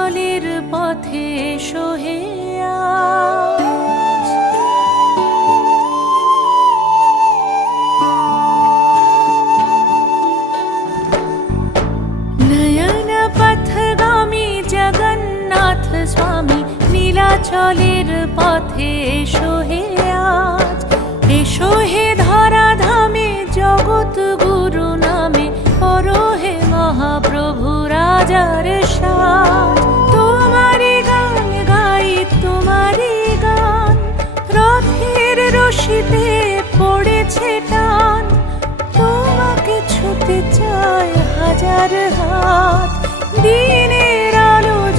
নীলাচলের পথে এসো হে আজ। নয়ন পথগামী জগন্নাথ স্বামী নীলাচলের পথে এসো হে আজ। এসো হে ধরাধামে জগৎ গুরু নামে পরো হে মহাপ্রভু রাজার সাজ। তোমারি গান গাই তোমারি গান, রথের রশিতে পড়েছে টান। তোমাকে ছুতে চায় হাজার হাত,